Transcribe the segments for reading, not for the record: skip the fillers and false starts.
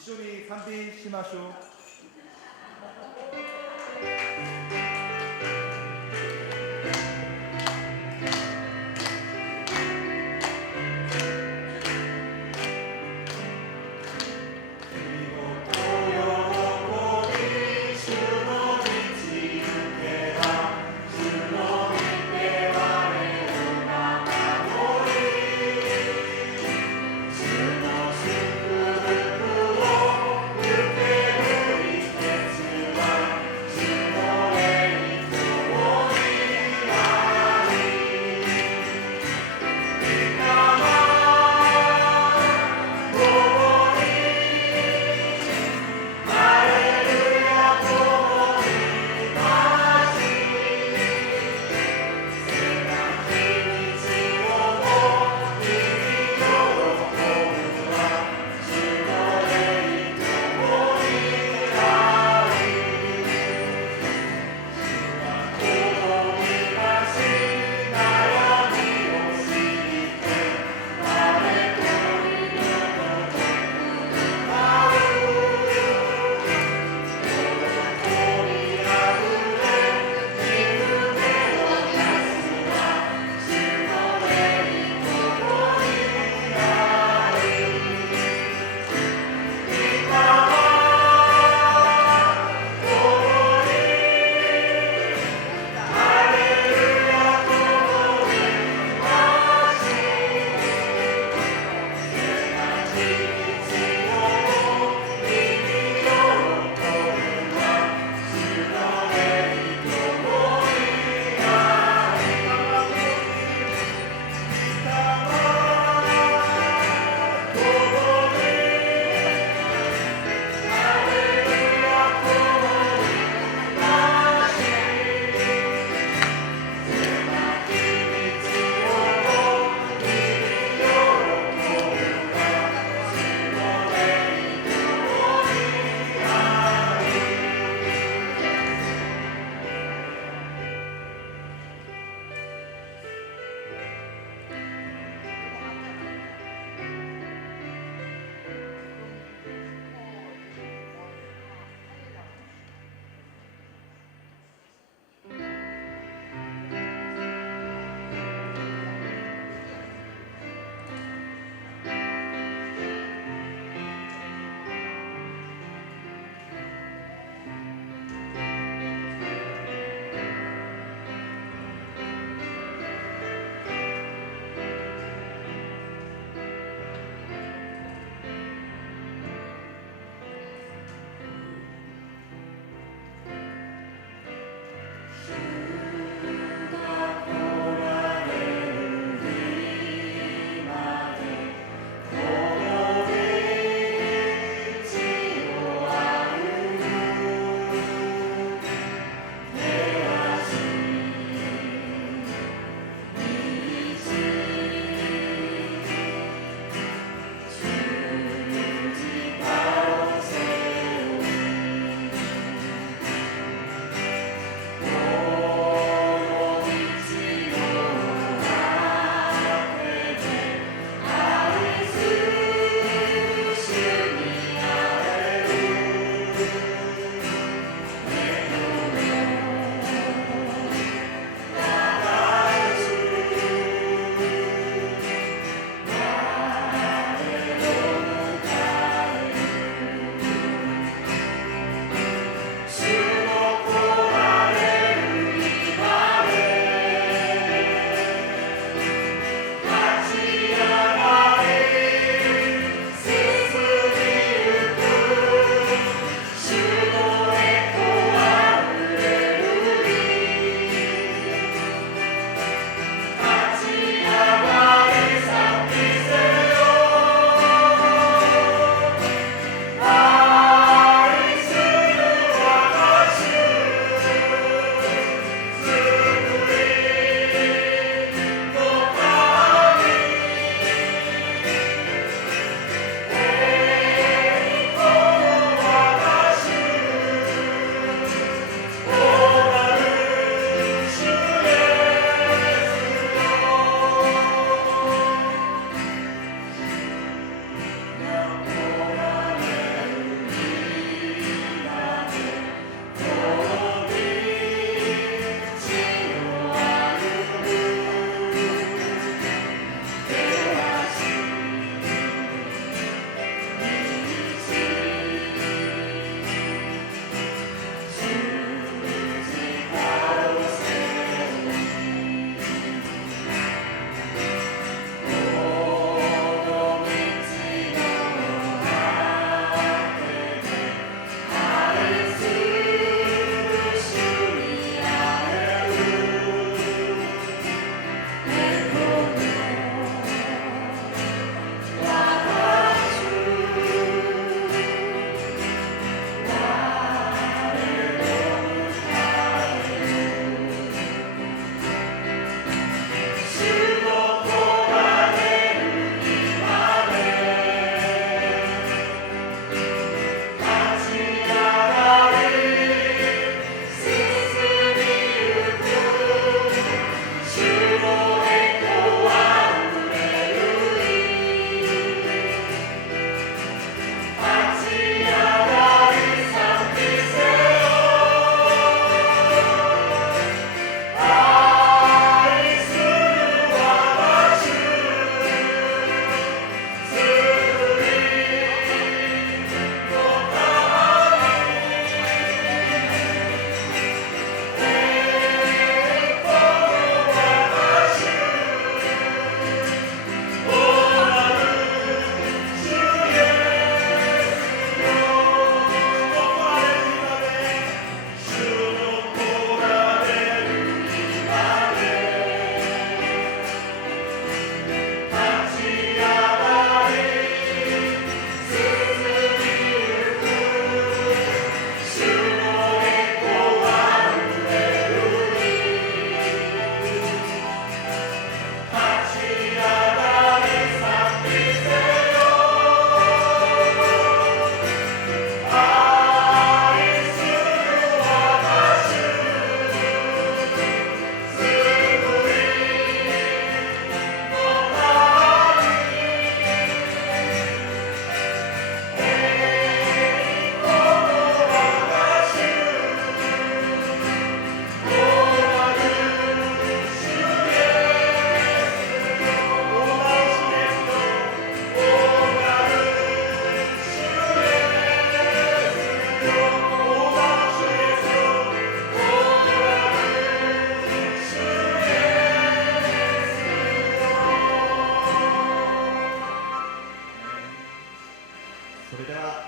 一緒に賛美しましょう。主の祝福を受ける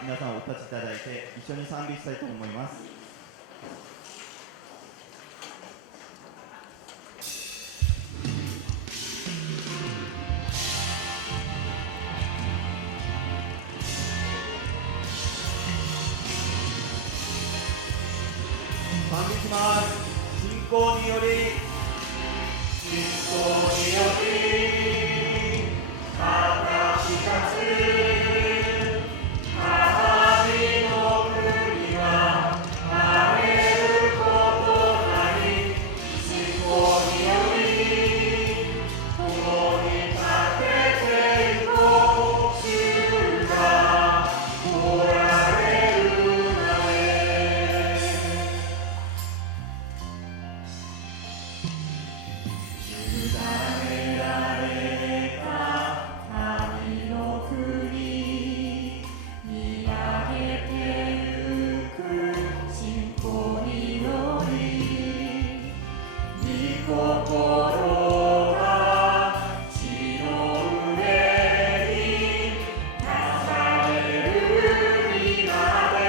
皆さんお立ちいただいて一緒に賛美したいと思います。賛美します。信仰により形立つ神の国は荒れることなり、信仰により共に立てていこう。主が来られるなれ。委ねられた神の国、見上げてゆく信仰により、御心が地の上になされる皆で、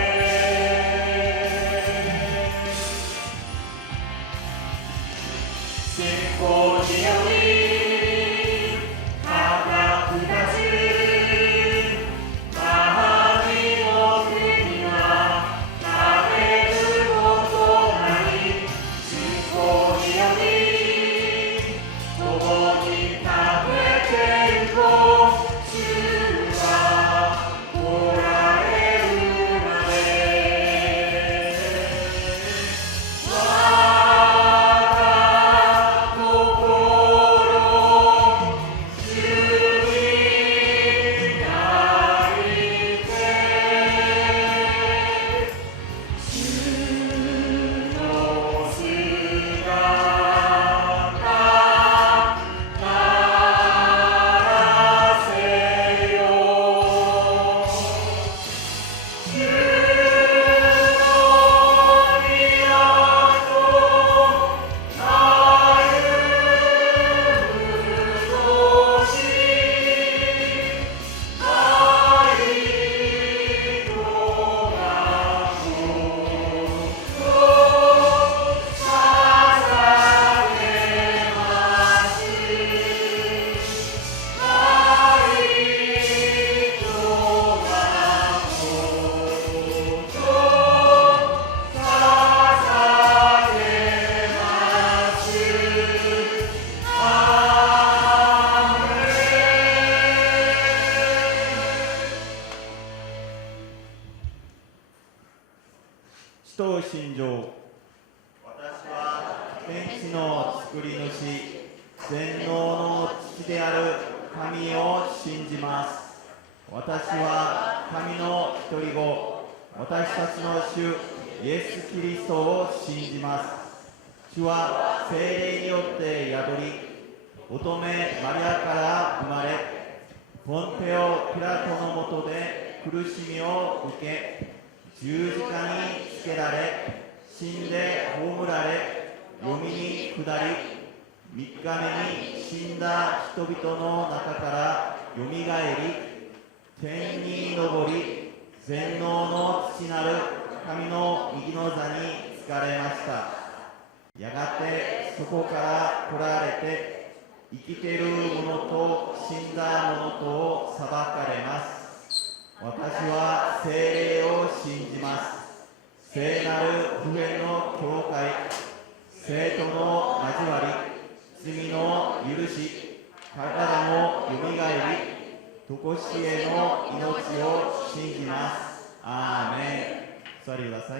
信仰により高く立つ神の国は枯れることなり、信仰により共に立ててゆこう。主が来られるまで。我が心主に抱いて、主の姿ならせよ。主の宮と歩む年、愛とがこと捧げます。愛とがこと捧げます。アーメン。使徒信条。私は天地の作り主、全能の父である神を信じます。私は神の一人子、私たちの主イエス・キリストを信じます。主は聖霊によって宿り、乙女マリアから生まれ、ポンペオ・ピラトのもとで苦しみを受け、十字架につけられ、死んで葬られ、読みに下り、3日目に死んだ人々の中からよみがえり、天に昇り、全能の父なる神の右の座につかれました。やがてそこから来られて、生きている者と死んだ者とを裁かれます。私は聖霊を信じます。聖なる不変の教会、生徒の交わり、罪の許し、体のよみがえり、とこしえの命を信じます。アーメン。お座りください。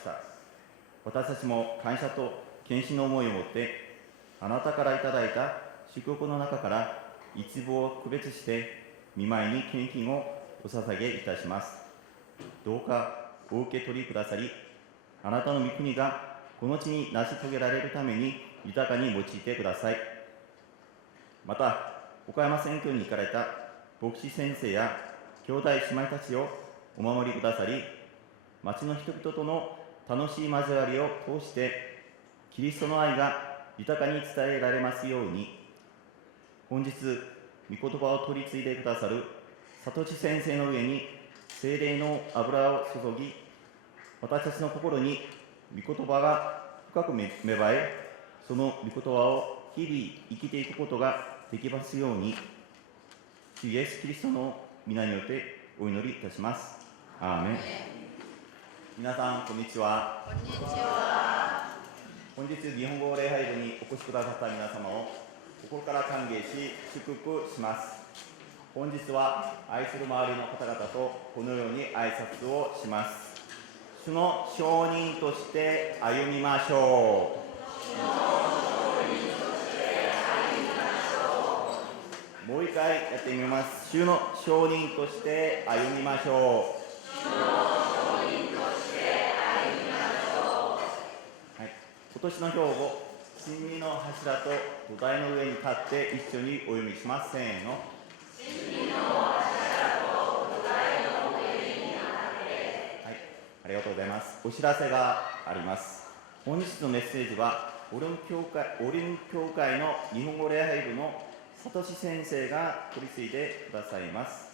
した。私たちも感謝と献身の思いを持って、あなたからいただいた祝福の中から一部を区別して、御前に献金をお捧げいたします。どうかお受け取りくださり、あなたの御国がこの地に成し遂げられるために豊かに用いてください。また、岡山選挙に行かれた牧師先生や兄弟姉妹たちをお守りくださり、町の人々との楽しい交わりを通して、キリストの愛が豊かに伝えられますように、本日、御言葉を取り継いでくださる里地先生の上に聖霊の油を注ぎ、私たちの心に御言葉が深く芽生え、その御言葉を日々生きていくことができますように、主イエス・キリストの皆によってお祈りいたします。アーメン。皆さん、こんにちは。こんにちは。本日、日本語礼拝部にお越しくださった皆様を心から歓迎し、祝福します。本日は愛する周りの方々とこのように挨拶をします。主の証人として歩みましょう。もう一回やってみます。主の証人として歩みましょう。今年の標語、真理の柱と土台の上に立って一緒にお読みします。せーの。真理の柱と土台の上に立って。はい、ありがとうございます。お知らせがあります。本日のメッセージは、オリン教会の日本語礼拝部の里志先生が取り次いでくださいます。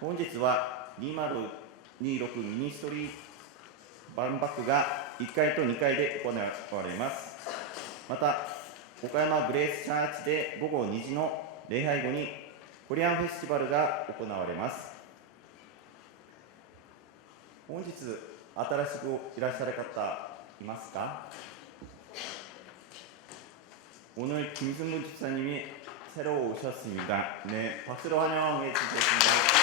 本日は2026ミニストリー万博が1階と2階で行われます。また、岡山グレースチャーチで午後2時の礼拝後にコリアンフェスティバルが行われます。本日、新しくいらっしゃる方いますか？오늘 김승근 집사님이 새로 오셨습니다. 네, 박수로 환영해 주시겠습니다.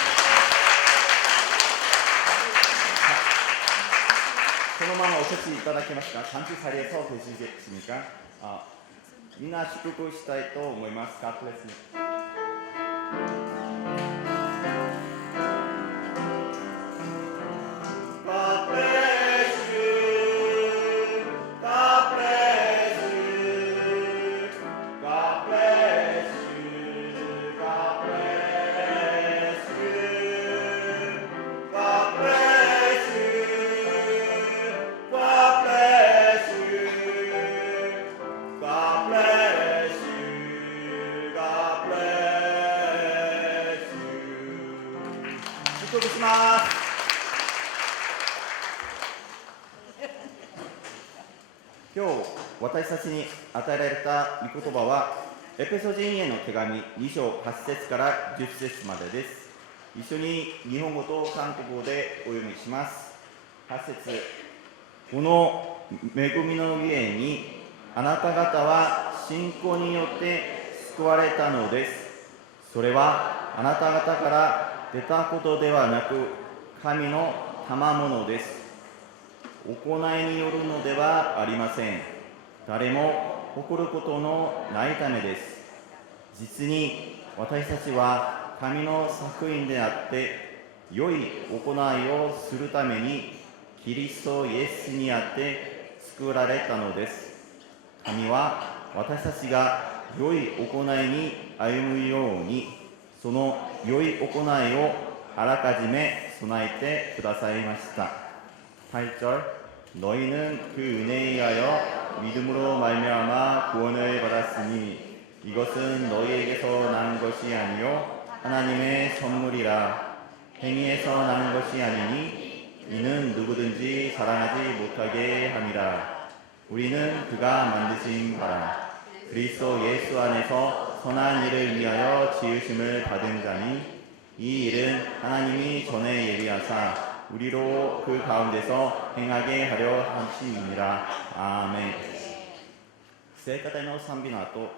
소노만 오셔서いただけますか? 잠시 자리에 서 계시겠습니까? 민나祝福したいと思います. God bless you.今日私たちに与えられた御言葉はエペソ人への手紙2章8節から10節までです。一緒に日本語と韓国語でお読みします。8節、この恵みの家にあなた方は信仰によって救われたのです。それはあなた方から出たことではなく神の賜物です。行いによるのではありません。誰も誇ることのないためです。実に私たちは神の作品であって、良い行いをするためにキリストイエスにあって作られたのです。神は私たちが良い行いに歩むように、その良い行いをあらかじめ備えてくださいました。8절 너희는 그 은혜에 의하여 믿음으로 말미암아 구원을 받았으니 이것은 너희에게서 난 것이 아니요 하나님의 선물이라. 행위에서 나는 것이 아니니 이는 누구든지 자랑하지 못하게 함이라. 우리는 그가 만드신 바라 그리스도 예수 안에서 선한 일을 위하여 지으심을 받은 자니 이 일은 하나님이 전에 예비하사 우리로 그 가운데서 행하게 하려 하심이니라. 아멘. 聖歌隊の賛美の後、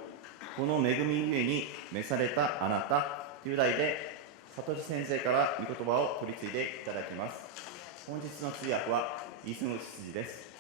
この恵みゆえに召されたあなたという題で、里地先生から御言葉を取り継いでいただきます。本日の通訳は磯野執事です。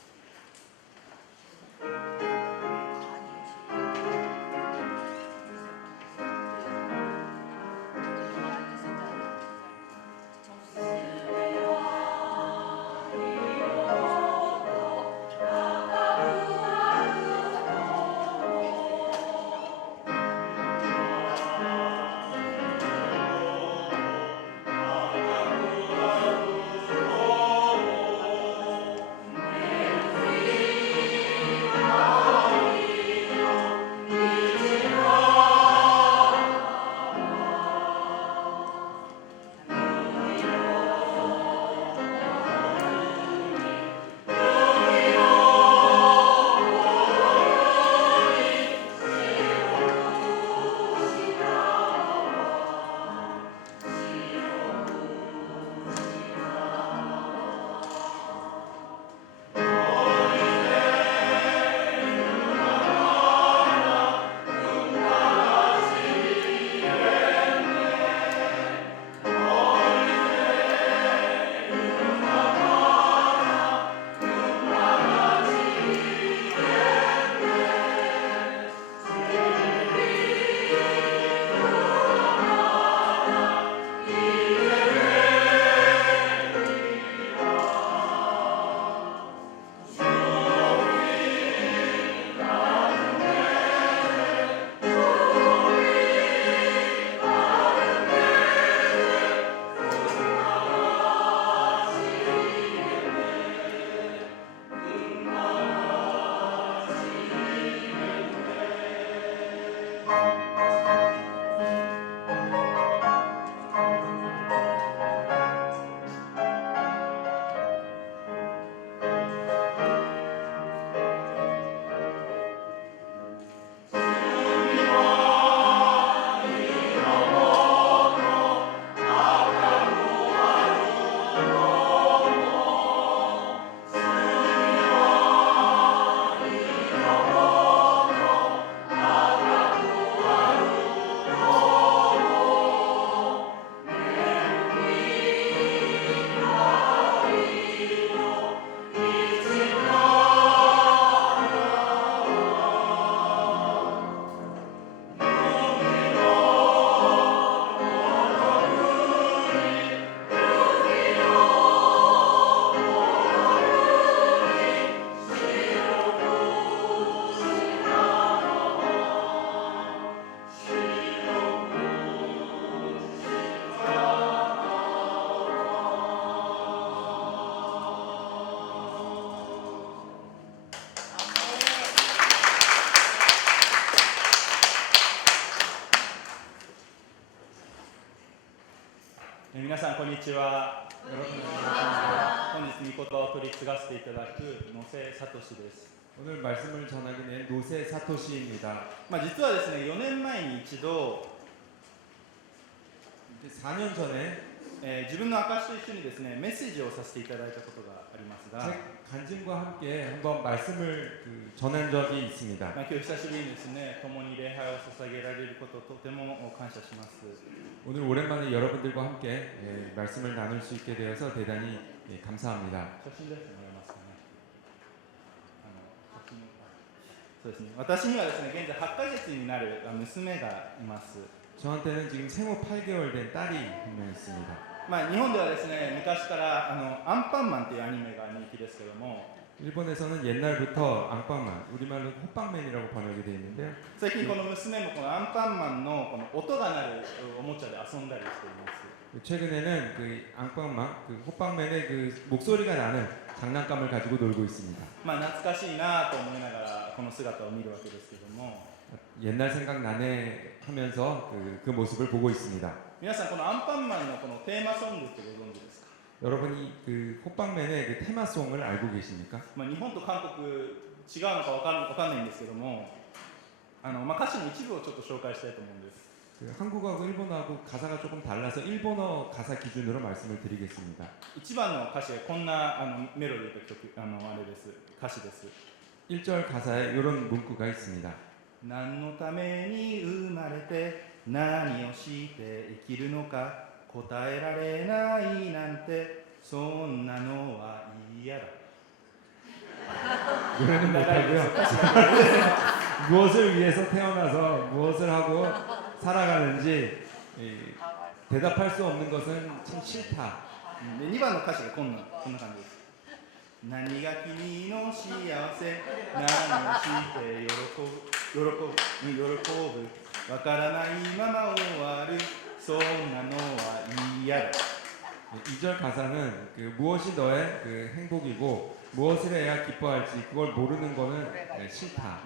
皆さんこんにちは。よろしくお願いします。本日御言葉を取り継がせていただく野瀬聡です。 오늘 말씀을 전하게 된 노세 사토시입니다. 実はですね、4年前に一度、4년 전에 自分の証と一緒にですね、メッセージをさせていただいたことがありますが、 제 간증과 함께 한번 말씀을 전한 적이 있습니다. 今日久しぶりにですね、共に礼拝を捧げられることをとても感謝します。 오늘 오랜만에 여러분들과 함께 말씀을 나눌 수 있게 되어서 대단히 감사합니다. 写真出してもらえますかね。そうですね。私にはですね、現在8ヶ月になる娘がいます。 저한테는 지금 생후 8개월 된 딸이 한 명 있습니다. 日本ではですね、昔からアンパンマンというアニメが人気ですけども、 일본에서는 옛날부터 앙빵만, 우리말로 호빵맨이라고 번역이 되어 있는데요. 最近この娘もこのアンパンマンのこの音が鳴るおもちゃで遊んだりしています。 최근에는 그 앙빵만, 그 호빵맨의 그 목소리가 나는 장난감을 가지고 놀고 있습니다. 懐かしいなと思いながらこの姿を見るわけですけども、 옛날 생각나네 하면서 그 모습을 보고 있습니다. 皆さんこのアンパンマンのこのテーマソングってご存知ですか？ 여러분이 그 호빵맨의 그 테마송을 알고 계십니까? 日本と韓国違うのかわかんないんですけども、歌詞の一部をちょっと紹介したいと思うんです。 그 한국어하고 일본어하고 가사가 조금 달라서 일본어 가사 기준으로 말씀을 드리겠습니다. 一番の歌詞がこんなメロディーと曲あれです歌詞です。 1절 가사에 이런 문구가 있습니다. 何のために生まれて何をして生きるのか答えられないなんてそんなのは嫌だ。 노래는 못하고요. 무엇을 위해서 태어나서 무엇을 하고 살아가는지 대답할 수 없는 것은 참 싫다. で2番の歌詞がこんな感じです。何が君の幸せ、何をして喜ぶ、わからないまま終わる、そんなのは嫌だ。 2절 가사는 무엇이 너의 행복이고 무엇을 해야 기뻐할지 그걸 모르는 거는 싫다.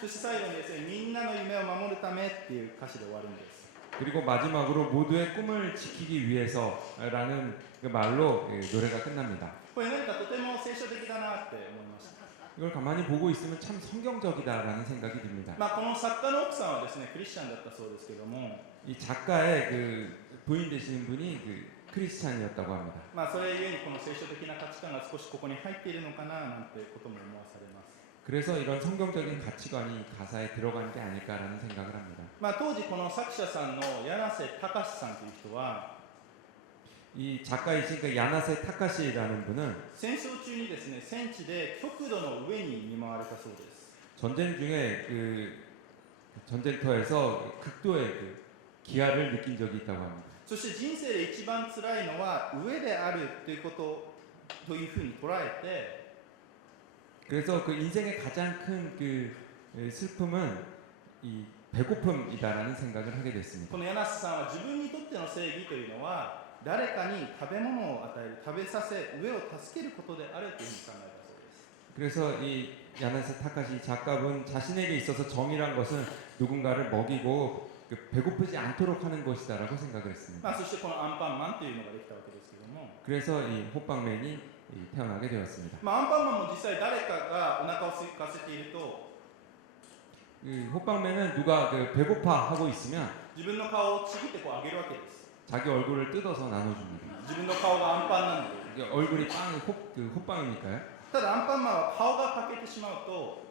そして最後にですね、みんなの夢を守るためっていう歌詞で終わるんです。 그리고 마지막으로 모두의 꿈을 지키기 위해서라는 그 말로 노래가 끝납니다. これ何かとても聖書的だなって思いました。 이걸 가만히 보고 있으면 참 성경적이다라는 생각이 듭니다. この作家の奥さんはですね、クリスチャンだったそうですけども、 이 작가의 부인 되시는 분이 크리스찬이었다고 합니다. それゆえにこの聖書的な価値観が少しここに入っているのかななんてことも思わされます。 그래서 이런 성경적인 가치관이 가사에 들어간 게 아닐까라는 생각을 합니다. 当時この作者さんの柳瀬隆さんという人は 이 작가이신 야나세 타카시라는 분은 戦争中にですね、戦地で極度の上に見舞われたそうです。 전쟁 중에 전쟁터에서 극도의 기아를 느낀 적이 있다고 합니다. そして人生で一番辛いのは上であるということというふうに捉えて 그래서 인생의 가장 큰 슬픔은 이 배고픔이다라는 생각을 하게 됐습니다. この柳瀬さんは自分にとっての正義というのは誰かに食べ物を与える、食べさせ、上を助けることであるというふうに考えたそうです。 그래서 이 야나세 타카시 작가분 자신에게 있어서 정의란 것은 누군가를 먹이고 배고프지 않도록 하는 것이다라고 생각을 했습니다. そしてこのアンパンマンというのができたわけですけども、 그래서 이 호빵맨이 태어나게 되었습니다. アンパンマンも実際誰かがお腹を空かせていると 호빵맨은 누가 배고파 하고 있으면 自分の顔をちぎってこう上げるわけです。 자기 얼굴을 뜯어서 나눠줍니다. 自分の顔がアンパンなんで。 이게 얼굴이 호빵이니까요. ただアンパンマンは顔が欠けてしまうと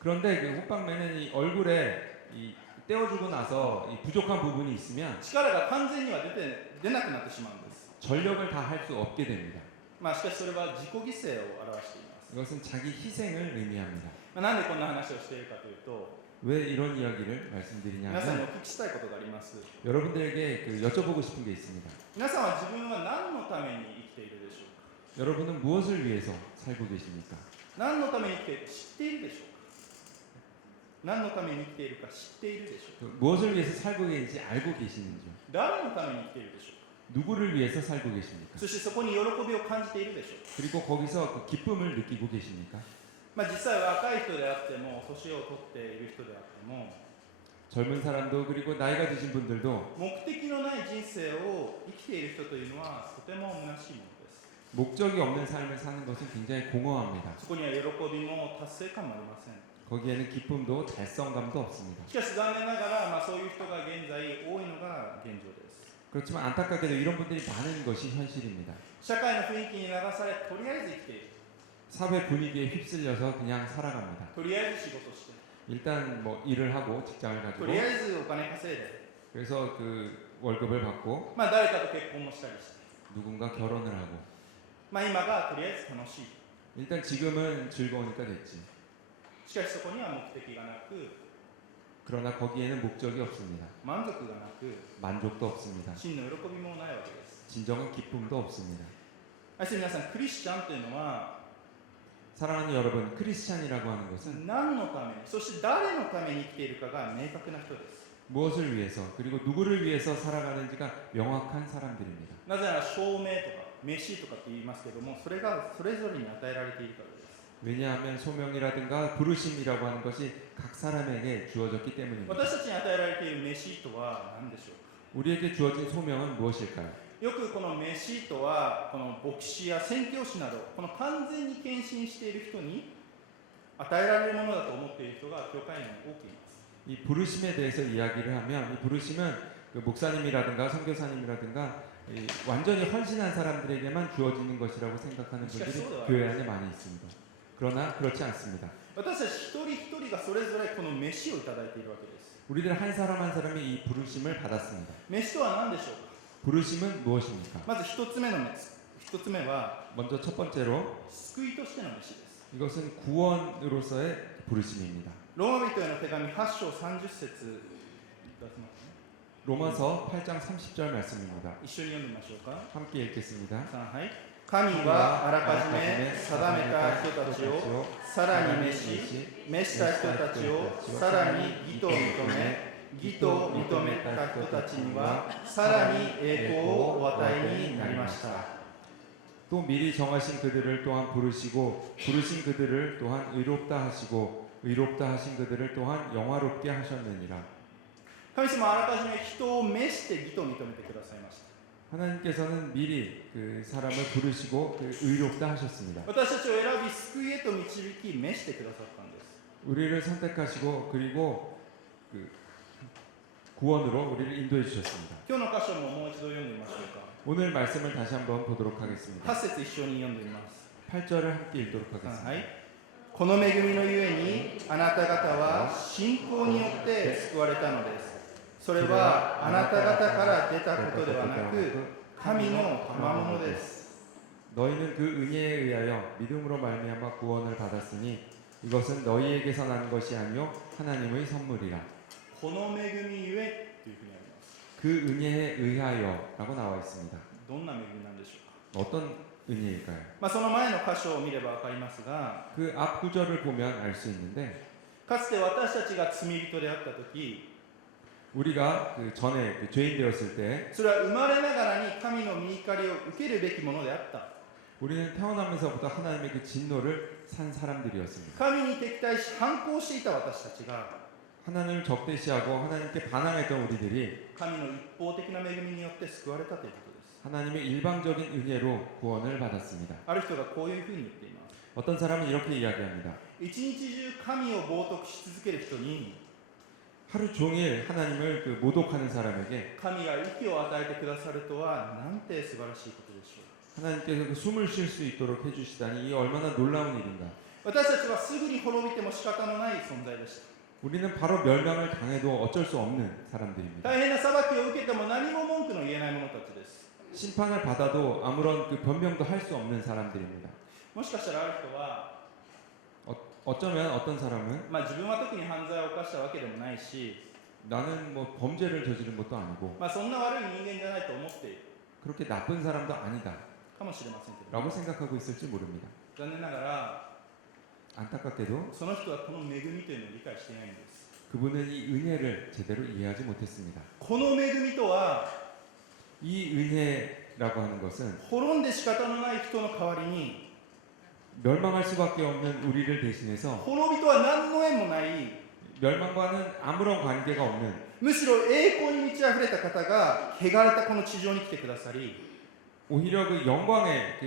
그런데 호빵맨은 이 얼굴에 떼어주고 나서 부족한 부분이 있으면 力が完全には出なくなってしまうんです。 전력을 다 할 수 없게 됩니다. しかしそれは自己犠牲を表しています。 이것은 자기 희생을 의미합니다. なんでこんな話をしているかというと、 왜 이런 이야기를 皆さんに 말씀드리냐면 お聞きしたいことがあります。 여러분들에게 여쭤보고 싶은 게 있습니다. 皆さんは自分は何のために生きているでしょうか。 여러분은 무엇을 위해서 살고 계십니까? 何のために生きているか知っているでしょうか。何のために生きているか知っているでしょうか。 무엇을 위해서 살고 계신지 알고 계시는지요? 誰のために生きているでしょうか。 누구를 위해서 살고 계십니까? そしてそこに喜びを感じているでしょうか。 그리고 거기서 기쁨을 느끼고 계십니까? 実際若い人であっても年を取っている人であっても 젊은 사람도 그리고 나이가 드신 분들도 目的のない人生を生きている人というのはとても虚しいものです。 목적이 없는 삶을 사는 것은 굉장히 공허합니다. そこには喜びも達成感もありません。 거기에는 기쁨도 달성감도 없습니다. しかし残念ながら、そういう人が現在多いのが現状です。 그렇지만 안타깝게도 이런 분들이 많은 것이 현실입니다. 社会の雰囲気に流され、とりあえず生きている。 사회 분위기에 휩쓸려서 그냥 살아갑니다. とりあえず仕事して、 일단 일을 하고 직장을 と 가지고 りあえずお金稼いで、 그래서 월급을 받고 誰かと結婚もしたりして、 누군가 결혼을 하고 今がとりあえず楽しい。 일단 지금은 즐거우니까 됐지. しかしそこには目的がなく、 그러나 거기에는 목적이 없습니다. 満足がなく、 만족도 없습니다. 真の喜びもないわけです。 진정한 기쁨도 없습니다. 愛する皆さん、クリスチャンというのは 사랑하는 여러분, 크리스찬이라고 하는 것은 何のために、そして誰のために生きているかが明確な人です。 무엇을 위해서 그리고 누구를 위해서 살아가는지가 명확한 사람들입니다. なぜなら証明とか飯とかって言いますけども、それがそれぞれに与えられているからです。 왜냐하면 소명이라든가 부르심이라고 하는 것이 각 사람에게 주어졌기 때문입니다. 私たちに与えられている飯とは何でしょうか。 우리에게 주어진 소명은 무엇일까요? よくこの飯とはこの牧師や宣教師などこの完全に献身している人に与えられるものだと思っている人が教会に多くいます。 이 부르심에 대해서 이야기를 하면 이 부르심은 목사님이라든가 선교사님이라든가 완전히 헌신한 사람들에게만 주어지는 것이라고 생각하는 분들이 교회 안에 많이 있습니다. 그러나 그렇지 않습니다. 私たち一人一人がそれぞれこの飯をいただいているわけです。 우리들 한 사람 한 사람이 이 부르심을 받았습니다. 飯とは何でしょうか。 부르심은 무엇입니까? まず一つ目は 먼저 첫 번째로 救いとしての飯です。 이것은 구원으로서의 부르심입니다. ローマ人への手紙8章30節出せますね。 로마서 8장 30절 말씀입니다. 一緒に読んでみましょうか。 함께 읽겠습니다. はい。神はあらかじめ定めた人たちをさらに召した人たちをさらに義と認め、義と認めた人たちにはさらに栄光をお与えになりました。 또 미리 정하신 그들을 또한 부르시고 부르신 그들을 또한 의롭다 하시고 의롭다 하신 그들을 또한 영화롭게 하셨느니라. 神様はあらかじめ人を召して義と認めてくださいました。 하나님께서는 미리 그 사람을 부르시고 그 의롭다 하셨습니다. 私たちを選び救いへと導き召してくださったんです。 우리를 선택하시고 그리고 그 구원으로 우리를 인도해 주셨습니다. 今日の箇所ももう一度読んでみましょうか。 오늘 말씀을 다시 한번 보도록 하겠습니다. 8節一緒に読んでみます。 8절을 함께 읽도록 하겠습니다. はい。この恵みのゆえにあなた方は信仰によって救われたのです。それはあなた方から出たことではなく神の賜物です。 너희는 그 은혜에 의하여 믿음으로 말미암아 구원을 받았으니 이것은 너희에게서 난 것이 아니요 하나님의 선물이라. この恵みゆえというふうにあります。 그 은혜에 의하여라고 나와 있습니다. どんな恵みなんでしょうか。 어떤 은혜일까요? その前の箇所を見ればわかりますが、 그 앞 구절을 보면 알 수 있는데 かつて私たちが罪人であった時、 우리가 그 전에 그 죄인 되었을 때 それは生まれながらに神の御怒りを受けるべきものであった。 우리는 태어나면서부터 하나님의 그 진노를 산 사람들이었습니다. 神に敵対し反抗していた私たちが 하나님을 적대시하고 하나님께 반항했던 우리들이 神の一方的な恵みによって救われたということです。 하나님의 일방적인 은혜로 구원을 받았습니다. ある人がこういうふうに言っています。 어떤 사람은 이렇게 이야기합니다. 一日中神を冒涜し続ける人に 하루 종일 하나님을 그 모독하는 사람에게 神が息を与えてくださるとはなんて素晴らしいことでしょう。 하나님께서 그 숨을 쉴 수 있도록 해주시다니 이 얼마나 놀라운 일인가. 私たちはすぐに滅びても仕方のない存在でした。 우리는 바로 멸망을 당해도 어쩔 수 없는 사람들입니다. 大変な裁きを受けても何も文句の言えない者たちです。 심판을 받아도 아무런 그 변명도 할 수 없는 사람들입니다. もしかしたらある人は、 어쩌면 어떤 사람은 自分は特に犯罪を犯したわけでもないし、 나는 뭐 범죄를 저지른 것도 아니고 そんな悪い人間じゃないと思っている 그렇게 나쁜 사람도 아니다 かもしれませんけど、 라고 생각하고 있을지 모릅니다. 残念ながら 안타깝게도 その人はこの恵みというのを理解していないんです。 그분은 이 은혜를 제대로 이해하지 못했습니다. この恵みとは 이 은혜라고 하는 것은 滅んで仕方のない人の代わりに 멸망할 수밖에 없는 우리를 대신해서 滅びとは何の縁もない 멸망과는 아무런 관계가 없는 むしろ栄光に満ち溢れた方が汚れたこの地上に来てくださり 오히려 그 영광에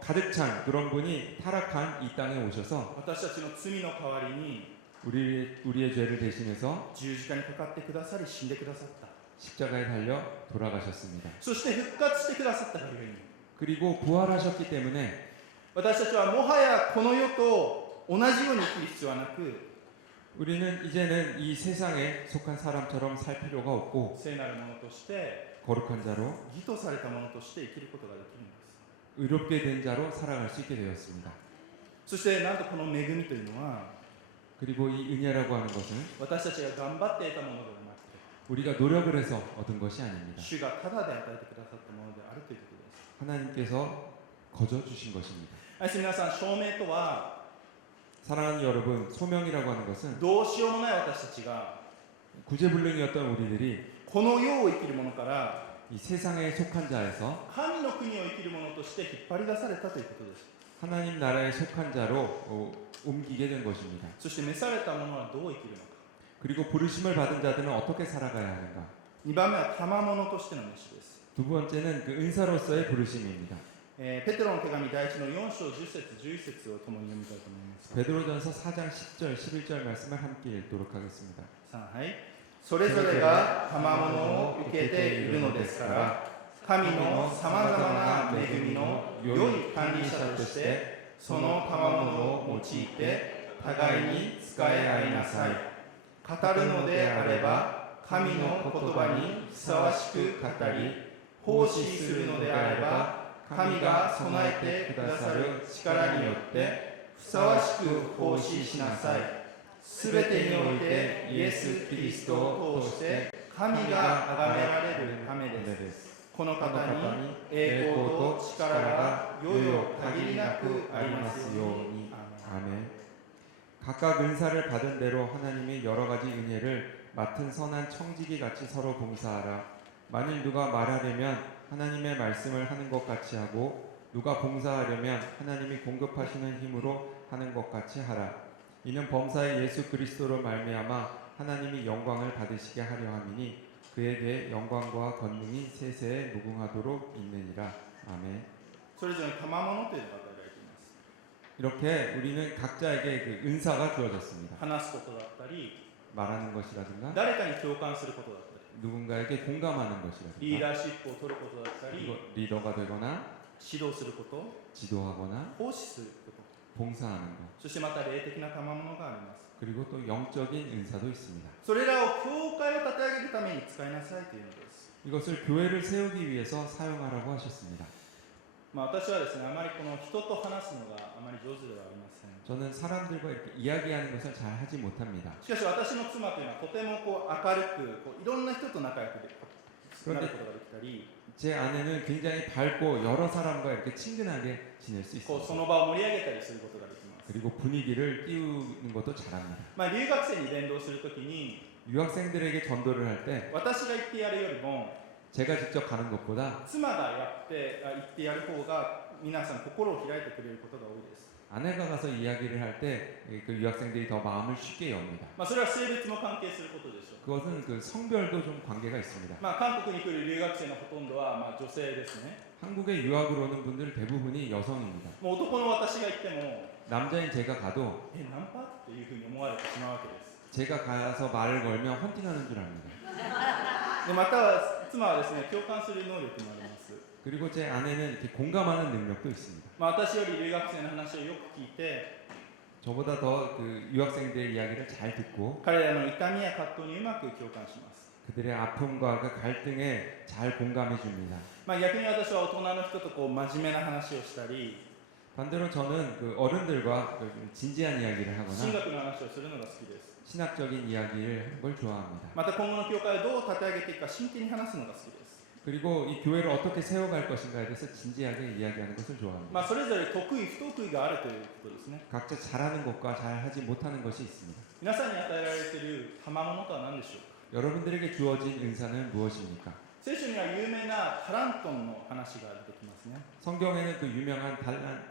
가득 찬 그런 분이 타락한 이 땅에 오셔서 私たちの罪の代わりに 우리의 죄를 대신해서 十字架にかかってくださり死んでくださった。 십자가에 달려 돌아가셨습니다. そして復活してくださったがゆえに 그리고 부활하셨기 때문에 私たちはもはやこの世と同じように生きる必要はなく 우리는 이제는 이 세상에 속한 사람처럼 살 필요가 없고 聖なるものとして 거룩한 자로 義とされたものとして生きることができるんです。 의롭게 된 자로 살아갈 수 있게 되었습니다. そしてなんとこの恵みというのは 그리고 이 은혜라고 하는 것은 私たちが頑張って得たものではなくて 우리가 노력을 해서 얻은 것이 아닙니다. 主がただで与えてくださったものであるということです。 하나님께서 거저 주신 것입니다. 愛する皆さん、証明とは 사랑하는 여러분, 소명이라고 하는 것은 どうしようもない私たちが 구제불능이었던 우리들이 この世を生きるものから 이 세상에 속한 자에서 神の国を生きるものとして引っ張り出されたということです。 하나님 나라에 속한 자로 옮기게 된 것입니다. そして召された者はどう生きるのか。 그리고 부르심을 받은 자들은 어떻게 살아가야 하는가? 2番目は賜物としての召しです。 두 번째는 그 은사로서의 부르심입니다. ペテロの手紙第1の4章10節11節を共に読みたいと思います。 베드로전서 4장 10절 11절 말씀을 함께 읽도록 하겠습니다. はい。それぞれが賜物を受けているのですから、神のさまざまな恵みの良い管理者としてその賜物を用いて互いに使い合いなさい。語るのであれば神の言葉にふさわしく語り、奉仕するのであれば神が備えてくださる力によってふさわしく奉仕しなさい。すべてにおいてイエス・キリストを通して神が崇められるためです。この方に栄光と力が世々限りなくありますように。 아멘. 각각 은사를 받은 대로 하나님의 여러 가지 은혜를 맡은 선한 청지기 같이 서로 봉사하라. 만일 누가 말하려면 하나님의 말씀을 하는 것 같이 하고 누가 봉사하려면 하나님이 공급하시는 힘으로 하는 것 같이 하라. 이는 범사의 예수 그리스도로 말미암아 하나님이 영광을 받으시게 하려 함이니 그에게 영광과 권능이 세세에 무궁하도록 있느니라. 아멘. それぞれに賜物というのが与えられています。 이렇게 우리는 각자에게 그 은사가 주어졌습니다. 話すことだったり、 말하는 것이라든가 誰かに共感することだったり、 누군가에게 공감하는 リー 것이라든가 ダーシップを取ることだったり、 그리고 리더가 되거나 指導すること、 지도하거나 奉仕すること、 봉사하는 것 そしてまた霊的な賜物があります。 그리고 또 영적인 은사도 있습니다. それらを教会を立て上げるために使いなさいというのです。 이것을 교회를 세우기 위해서 사용하라고 하셨습니다. 私はですね、あまりこの人と話すのがあまり上手ではありません。 저는 사람들과 이렇게 이야기하는 것을 잘 하지 못합니다. しかし私の妻というのはとても明るくいろんな人と仲良くなることができたり、 제 아내는 굉장히 밝고 여러 사람과 이렇게 친근하게 지낼 수 そ 있습니다. の場を盛り上げたりすることができます。 그리고 분위기를 띄우는 것도 잘합니다. 留学生に伝道するときに 유학생들에게 전도를 할 때 私が言ってやるよりも 제가 직접 가는 것보다 妻が言ってやる方が皆さん心を開いてくれることが多いです。 아내가 가서 이야기를 할 때 그 유학생들이 더 마음을 쉽게 엽니다. それは性別も関係することでしょう。 그것은 그 성별도 좀 관계가 있습니다. 韓国に来る留学生のほとんどは女性ですね。 한국에 유학을 오는 분들 대부분이 여성입니다. もう男の私が行っても 남자인 제가 가도 ナンパというふうに思われてしまうわけです。 제가 가서 말을 걸면 헌팅하는 줄 압니다. でまた妻はですね、共感する能力もあります。 그리고 제 아내는 이렇게 공감하는 능력도 있습니다. 私より留学生の話をよく聞いて、 저보다 더 그 유학생들의 이야기를 잘 듣고 彼らの痛みや葛藤にうまく共感します。 그들의 아픔과 그 갈등에 잘 공감해 줍니다. 逆に私は大人の人と真面目な話をしたり、 반대로 저는 그 어른들과 그 진지한 이야기를 神 하거나 学の話をするのが好きです。 신학적인 이야기를 하는 걸 좋아합니다. また今後の教会をどう立て上げていくか真剣に話すのが好きです。 그리고 이 교회를 어떻게 세워갈 것인가에 대해서 진지하게 이야기하는 것을 좋아합니다. それぞれ得意不得意があるということですね。 각자 잘하는 것과 잘하지 못하는 것이 있습니다. 皆さんに与えられている賜物とは何でしょうか。 여러분들에게 주어진 은사는 무엇입니까? 聖書には有名なタラントンの話が出てきますね。 성경에는 그 유명한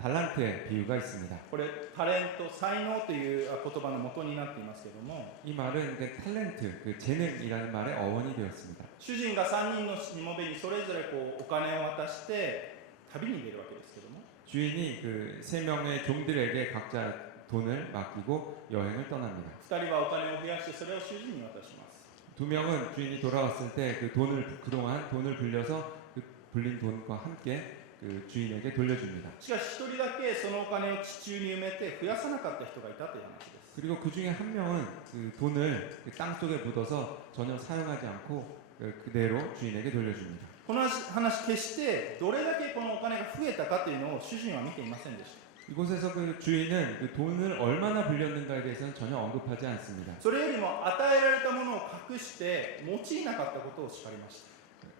달란트의 비유가 있습니다. これタレント、才能という言葉の元になっていますけども、 이 말은 그 탤런트, 그 재능이라는 말의 어원이 되었습니다. 主人が3人のしもべにそれぞれお金を渡して旅に出るわけですけども、 주인이 그 세 명의 종들에게 각자 돈을 맡기고 여행을 떠납니다. 2人はお金を増やしてそれを主人に渡します。 두 명은 주인이 돌아왔을 때 그동안 돈을 빌려서 그 빌린 돈과 함께 그 주인에게 돌려줍니다. しかし1人だけそのお金を地中に埋めて増やさなかった人がいたという話です。 그리고 그 중에 한 명은 그 돈을 그 땅 속에 묻어서 전혀 사용하지 않고 그대로 주인에게 돌려줍니다. この話決してどれだけこのお金が増えたかというのを主人は見ていませんでした。 이곳에서 그 주인은 그 돈을 얼마나 빌렸는가에 대해서는 전혀 언급하지 않습니다. それよりも与えられたものを隠して用いなかったことを叱りました。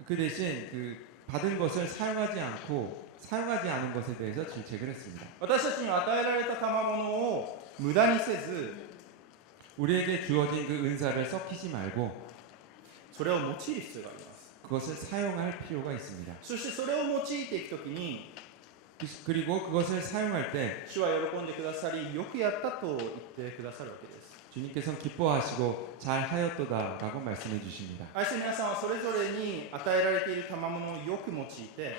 그 대신 그 받은 것을 사용하지 않은 것에 대해서 질책을 했습니다. 私たちに与えられた賜物を無駄にせず、 우리에게 주어진 그 은사를 썩히지 말고 それを用いる必要があります。 그것을 사용할 필요가 있습니다. そしてそれを用いていくときに、 그리고 그것을 사용할 때 主は喜んでくださり、よくやったと言ってくださるわけです。 주님께서는 기뻐하시고 잘하였도다라고 말씀해 주십니다. 愛する皆さんはそれぞれに与えられている賜物をよく用いて、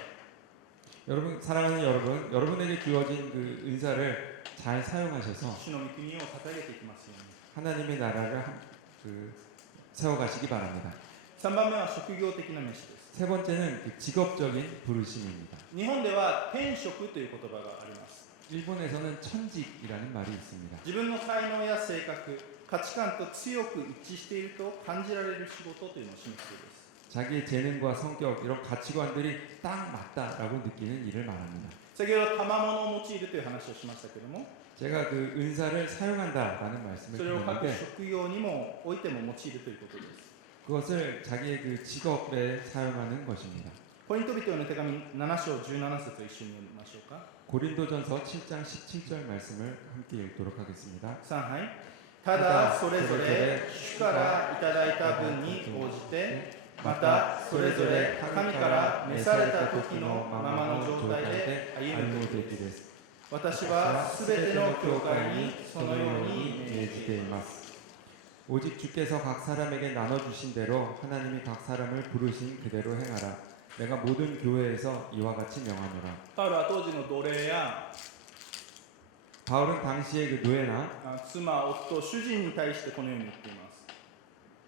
여러분 사랑하는 여러분에게 주어진 그 은사를 잘 사용하셔서 主の御国を掲げていきますように。 하나님의 나라를 세워가시기 바랍니다. 3番目は職業的な召しです。 세 번째는 그 직업적인 부르심입니다. 日本では天職という言葉があります。 일본에서는 천직이라는 말이 있습니다. 自分の才能や性格、価値観と強く一致していると感じられる仕事というのを示しています。 자기의 재능과 성격 이런 가치관들이 딱 맞다라고 느끼는 일을 말합니다. 先ほど賜物を用いるという話をしましたけども、 제가 그 은사를 사용한다라는 말씀을 それを各 드렸는데 職業にもおいても用いるということです。 그것을 자기의 그 직업에 사용하는 것입니다. コリント人への手紙7章17節を一緒に読みましょうか。 고린도전서 7장 17절 말씀을 함께 읽도록 하겠습니다. 3杯。ただそれぞれ主からいただいた分に応じて、またそれぞれ神から召された時のままの状態で歩むべきです。 私はすべての教会にそのように命じています。 오직 주께서 각 사람에게 나눠주신 대로 하나님이 각 사람을 부르신 그대로 행하라. 내가 모든 교회에서 이와 같이 명하노라. パウロは当時の奴隷や 바울은 당시의 그 노예나 妻、夫、主人に対してこのように言っています。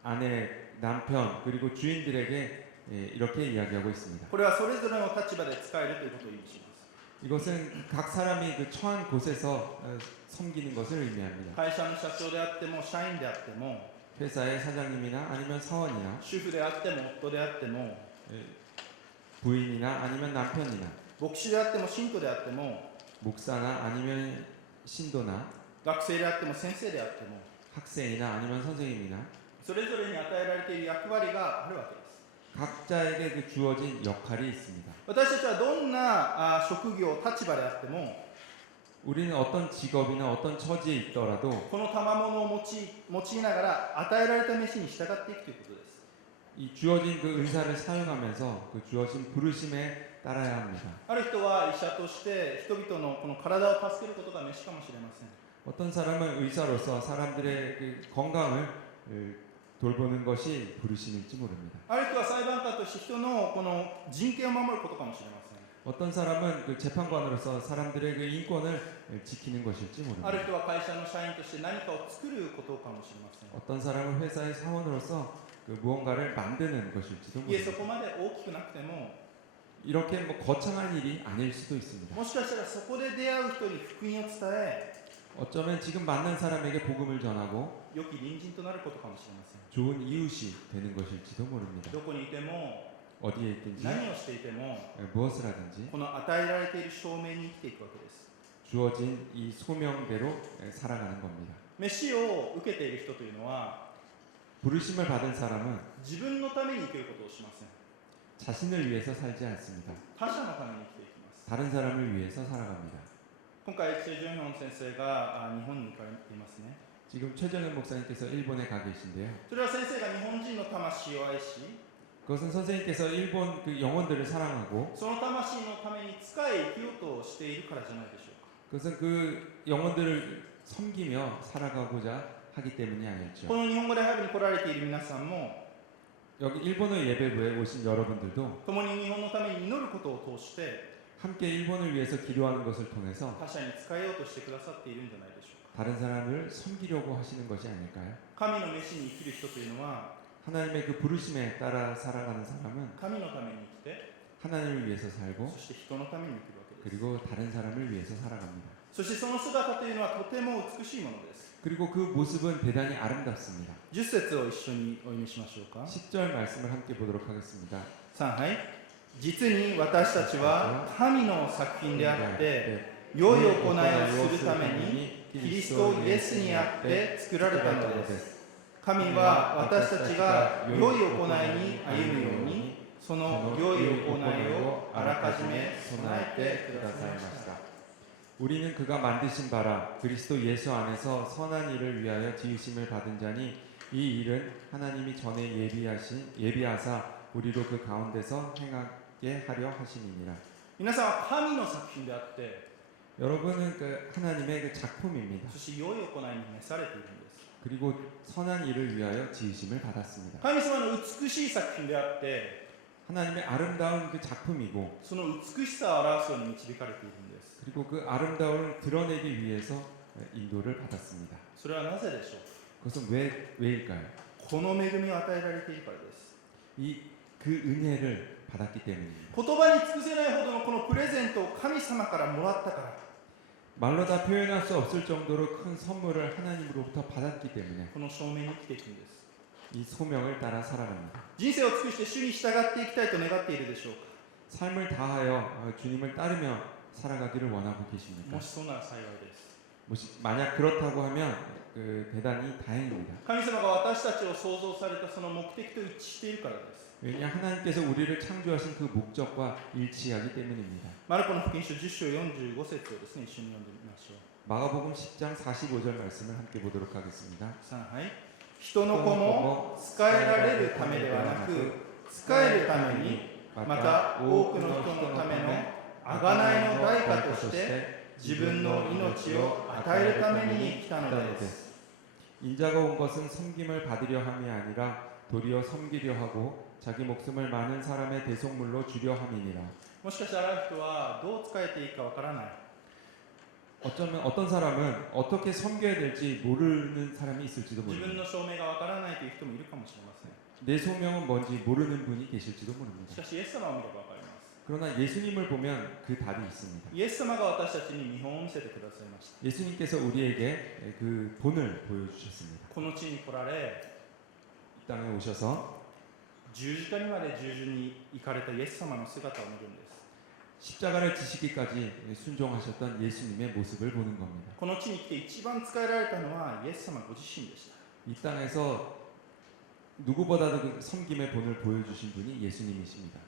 아내, 남편 그리고 주인들에게 이렇게 이야기하고 있습니다. これはそれぞれの立場で使えるということを意味します。 이것은 각 사람이 그 처한 곳에서 섬기는 것을 의미합니다. 会社の社長であっても社員であっても 회사의 사장님이나 아니면 사원이나 主婦であっても夫であっても 부인이나 아니면 남편이나 牧師であっても信徒であっても 목사나 아니면 신도나 学生であっても先生であっても 학생이나 아니면 선생님이나 それぞれに与えられている役割があるわけです。 각자에게 그 주어진 역할이 있습니다. 私たちはどんな職業、立場であっても 우리는 어떤 직업이나 어떤 처지에 있더라도 この賜物を用いながら与えられた飯に従っていくということです。 이 주어진 그 은사를 사용하면서 그 주어진 부르심에 따라야 합니다. ある人は医者として人々のこの体を助けることが飯かもしれません。 어떤 사람은 의사로서 사람들의 그 건강을 돌보는 것이 부르심일지 모릅니다. ある人は裁判官として人のこの人権を守ることかもしれません。 어떤 사람은 그 재판관으로서 사람들의 그 인권을 지키는 것일지 ある 모릅니다. 人は会社の社員として何かを作ることかもしれません。 어떤 사람은 회사의 사원으로서 그 무언가를 만드는 것일지도 いえ、そ 모릅니다. こまで大きくなくても、 이렇게 뭐 거창한 일이 아닐 수도 있습니다. もしかしたらそこで出会う人に福音を伝え、 어쩌면 지금 만난 사람에게 복음을 전하고 良き隣人となることかもしれません。 좋은 이웃이 되는 것일지도 모릅니다. どこにいても、 어디에 있든지 何をしていても、 무엇을 하든지 この与えられている証明に生きていくわけです。 주어진 이 소명대로 살아가는 겁니다. 飯を受けている人というのは、 부르심을 받은 사람은 自分のために生きることをしません。 자신을 위해서 살지 않습니다. 他者のために生きていきます。 다른 사람을 위해서 살아갑니다. 今回、チェ・ジュンヒョン先生が日本に行かれていますね。 지금 최정현 목사님께서 일본에 가 계신데요. それは先生が日本人の魂を愛し、 그것은 선생님께서 일본 그 영혼들을 사랑하고 その魂のために仕え生きようとしているからじゃないでしょうか。 그것은 그 영혼들을 섬기며 살아가고자 하기 때문이 아닐죠. この日本語礼拝部に来られている皆さんも、 여기 일본의 예배부에 오신 여러분들도 共に日本のために祈ることを通して 함께 일본을 위해서 기도하는 것을 통해서 他者に仕えようとしてくださっているんじゃないでしょうか。 다른 사람을 섬기려고 하시는 것이 아닐까요? 神の召しに生きる人というのは、 하나님의 그 부르심에 따라 살아가는 사람은 神のために生きて、 하나님을 위해서 살고 そして人のために生きるわけです。 그리고 다른 사람을 위해서 살아갑니다. そしてその姿というのはとても美しいものです。 그리고 그 모습은 대단히 아름답습니다. 10節を一緒にお読みしましょうか。 10절 말씀을 함께 보도록 하겠습니다. 3杯。実に私たちは神の作品であって、良い行いをするためにキリストイエスにあって作られたのです。神は私たちが良い行いに歩むように、その良い行いをあらかじめ備えてくださいました。 우리는 그가 만드신 바라 그리스도 예수 안에서 선한 일을 위하여 지으심을 받은 자니 이 일은 하나님이 전에 예비하사 우리로 그 가운데서 행하게 하려 하심이니라. 皆さんは神の作品であって、 여러분은 그 하나님의 그 작품입니다. そして良い行いに召されているんです。 그리고 선한 일을 위하여 지으심을 받았습니다. 神様の美しい作品であって、 하나님의 아름다운 그 작품이고 その美しさを表すように導かれているんです。 그리고 그 아름다움을 드러내기 위해서 인도를 받았습니다. それはなぜでしょうか。 그것은 왜일까요? この恵みを与えられているからです。 그 은혜를 받았기 때문입니다. 言葉に尽くせないほどのこのプレゼントを神様からもらったから、 말로 다 표현할 수 없을 정도로 큰 선물을 하나님으로부터 받았기 때문에 この証明に生きていくんです。 이 소명을 따라 살아갑니다. 人生を尽くして主に従っていきたいと願っているでしょうか。 삶을 다하여 주님을 따르며 살아가기를 원하고 계십니까? もしそうなら幸いです。 만약 그렇다고 하면 대단히 다행입니다. 神様が私たちを創造されたその目的と一致しているからです。 왜냐 하나님께서 우리를 창조하신 그 목적과 일치하기 때문입니다. マルコの福音書10章45節をですね、一緒に読んでみましょう。 마가복음 10장 45절 말씀을 함께 보도록 하겠습니다. はい。人の子も使えられるためではなく、使えるために、また多くの人のための贖いの代価として自分の命を与えるために来たのです。 인자가 온 것은 섬김을 받으려 함이 아니라 도리어 섬기려 하고 자기 목숨을 많은 사람의 대속물로 주려 함이니라. もしかしたらある人はどう使えていいかわからない。 어쩌면 어떤 사람은 어떻게 섬겨야 될지 모르는 사람이 있을지도 自分 모릅니다. の証明がわからないという人もいるかもしれません。 내 소명은 뭔지 모르는 분이 계실지도 し 모릅니다. かしイエス様を見ればわかります。 그러나 예수님을 보면 그 답이 있습니다. イエス様が私たちに見本を見せてくださいました。 예수님께서 우리에게 그 본을 보여주셨습니다. この地に来られ、 이 땅에 오셔서 十字架にまで従順に行かれたイエス様の姿を見るんです。 십자가를 지시기까지 순종하셨던 예수님의 모습을 보는 겁니다. この地に来て一番使えられたのはイエス様ご自身でした。 이 땅에서 누구보다도 그 섬김의 본을 보여주신 분이 예수님이십니다.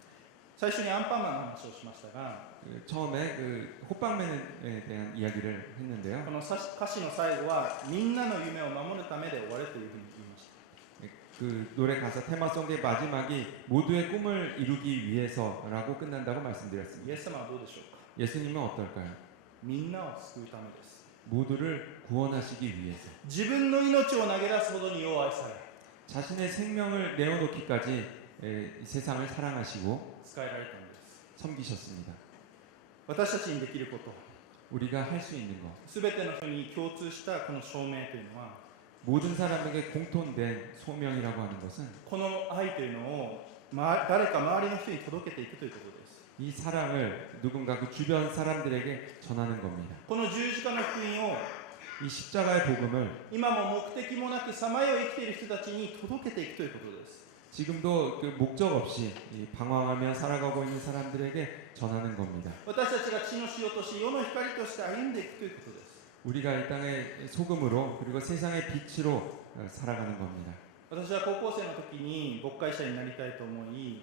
最初にアンパンマンの話をしましたが、 처음에 그 호빵맨에 대한 이야기를 했는데요. この歌詞の最後はみんなの夢を守るためで終わるというふうに言いました。 그 노래 가사 테마송의 마지막이 모두의 꿈을 이루기 위해서라고 끝난다고 말씀드렸습니다. イエス様はどうでしょうか。 예수님은 어떨까요? みんなを救うためです。 모두를 구원하시기 위해서 自分の命を投げ出すほどによう愛され、 자신의 생명을 내어놓기까지 이 세상을 사랑하시고 使えられたんです。 섬기셨습니다. 私たちにできること、 우리가 할 수 있는 것, すべての人に共通したこの証明というのは、 모든 사람에게 공통된 소명이라고 하는 것은 この愛というのを、誰か周りの人に届けていくということです。 이 사랑을 누군가 그 주변 사람들에게 전하는 겁니다. この十字架の福音を 이 십자가의 복음을 今も目的もなくさまよい生きている人たちに届けていくということです。 지금도 그 목적 없이 방황하며 살아가고 있는 사람들에게 전하는 겁니다. 私たちが地の塩とし世の光として歩んでいくということです。 우리가 이 땅의 소금으로 그리고 세상의 빛으로 살아가는 겁니다. 私は高校生の時に牧会者になりたいと思い、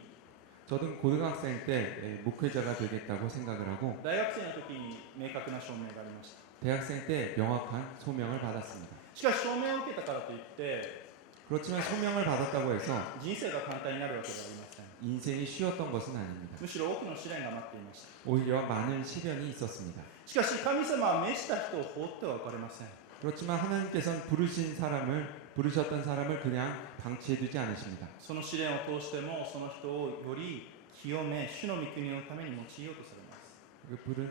저도 고등학생 때 목회자가 되겠다고 생각을 하고 大学生の時に明確な証明がありました。 대학생 때 명확한 소명을 받았습니다. しかし証明を受けたからといって 그렇지만 소명을 받았다고 해서 人生が簡単になるわけではありません。 인생이 쉬웠던 것은 아닙니다. むしろ多くの試練が待っていました。 오히려 많은 시련이 있었습니다. しかし神様は召した人を放ってはおかれません。 그렇지만 하나님께서는 부르셨던 사람을 그냥 방치해두지 않으십니다. その試練を通してもその人をより清め、主の御国のために用いようとされます。 그 부른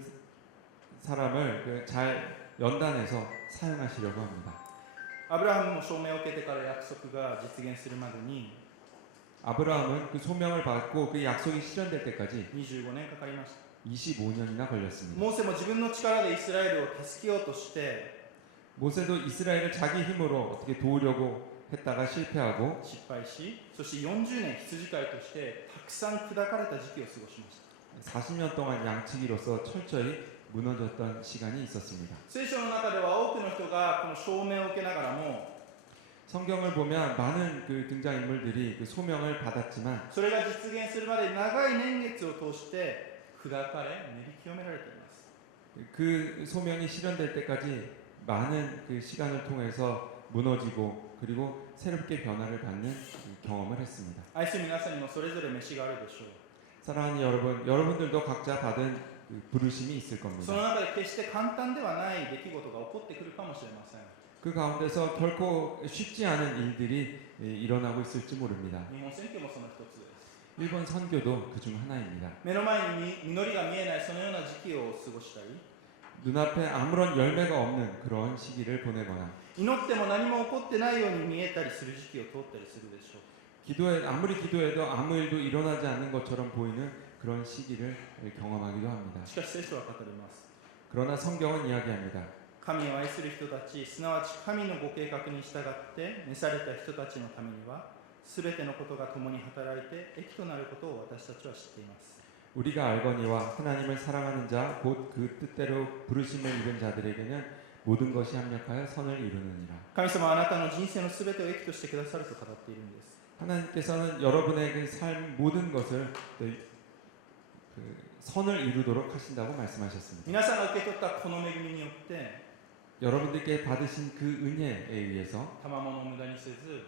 사람을 잘 연단해서 사용하시려고 합니다. アブラハムも証明を受けてから約束が実現するまでに 아브라함은 그 소명을 받고 그 약속이 실현될 때까지 25年かかりました。 25년이나 걸렸습니다. モーセも自分の力でイスラエルを助けようとして 모세도 이스라엘을 자기 힘으로 어떻게 도우려고 했다가 실패하고 失敗し、そして40年羊飼いとしてたくさん砕かれた時期を過ごしました。 40년 동안 양치기로서 철저히 무너졌던 시간이 있었습니다. 聖書の中では多くの人がこの証明を受けながらも 성경을 보면 많은 그 등장인물들이 그 소명을 받았지만 それが実現するまで長い年月を通して砕かれ練り清められています。 그 소명이 실현될 때까지 많은 그 시간을 통해서 무너지고 그리고 새롭게 변화를 받는 그 경험을 했습니다. 愛する皆さんにもそれぞれ召しがあるでしょう。 사랑하는 여러분들도 각자 받은 그 부르심이 있을 その 겁니다. 中で決して簡単ではない出来事が起こってくるかもしれません。 그 가운데서 결코 쉽지 않은 일들이 일어나고 있을지 모릅니다. 日本選挙もその一つです。 일본 선교도 그중 하나입니다. 目の前に実りが見えないそのような時期を過ごしたり、 눈앞에 아무런 열매가 없는 그런 시기를 보내거나 祈っても何も起こってないように見えたりする時期を通ったりするでしょう。 아무리 기도해도 아무 일도 일어나지 않는 것처럼 보이는 그런 시기를 경험하기도 합니다. しかし聖書は語ります。 그러나 성경은 이야기합니다. 神を愛する人たち、すなわち神のご計画に従って召された人たちのためには、すべてのことが共に働いて益となることを私たちは知っています。 우리가 알거니와 하나님을 사랑하는 자 곧 그 뜻대로 부르심을 입은 자들에게는 모든 것이 합력하여 선을 이루느니라. 神様はあなたの人生のすべてを益としてくださると語っているんです。 하나님께서는 여러분의 그 삶 모든 것을 선을 이루도록 하신다고 말씀하셨습니다. 皆さんが受け取ったこの恵みによって 여러분들께 받으신 그 은혜에 의해서 賜物を無駄にせず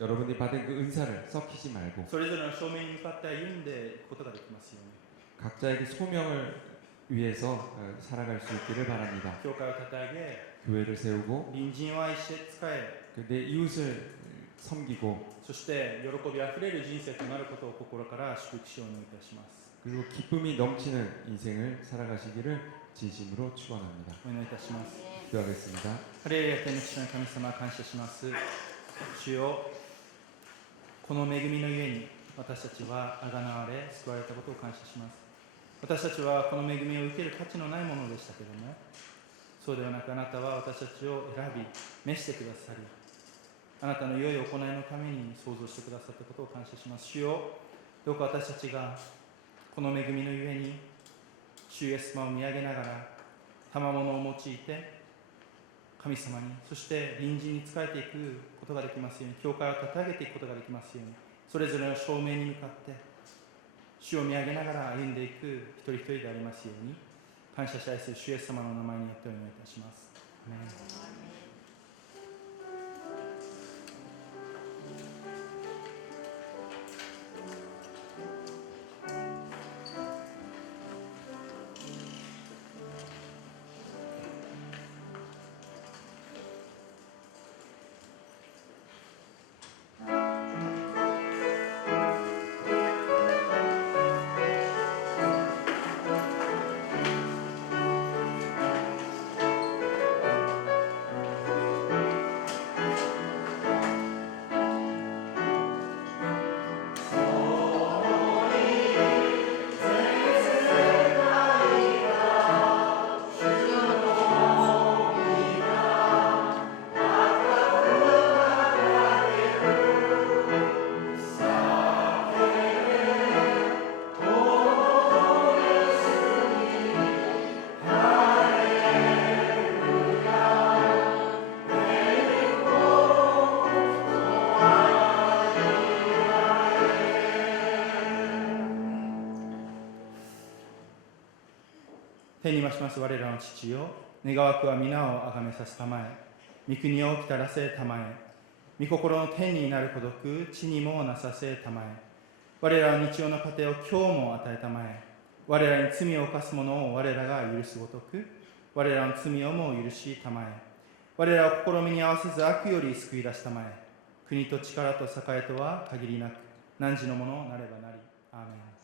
여러분들이 받은 그 은사를 썩히지 말고 それぞれの正面に向かって歩んでいくことができますように 각자에게 소명을 위해서 살아갈 수 있기를 바랍니다. 教会を立て上げ 교회를 세우고 隣人を愛して仕え 내 이웃을 섬기고 そして喜びあふれる人生となることを心から祝福しお願いいたします。 그리고 기쁨이 넘치는 인생을 살아가시기를 진심으로 축원합니다. お願いいたします。 기도하겠습니다. ハレルヤ天の父の神様感謝します。主よこの恵みのゆえに私たちはあがなわれ救われたことを感謝します。私たちはこの恵みを受ける価値のないものでしたけども、そうではなくあなたは私たちを選び召してくださり、あなたの良い行いのために創造してくださったことを感謝します。主よどうか私たちがこの恵みのゆえに主イエス様を見上げながら賜物を用いて神様にそして隣人に仕えていくことができますように、教会を立て上げていくことができますように、それぞれの証明に向かって主を見上げながら歩んでいく一人一人でありますように、感謝し愛する主イエス様の名前によってお願いいたします。アーメン。天に増します我らの父よ、願わくは皆をあがめさせたまえ、御国をきたらせたまえ、御心の天になるほどく地にもなさせたまえ、我らの日曜の糧を今日も与えたまえ、我らに罪を犯す者を我らが許すごとく、我らの罪をも許したまえ、我らを試みに合わせず悪より救い出したまえ、国と力と栄とは限りなく、汝のものなればなり。アーメン。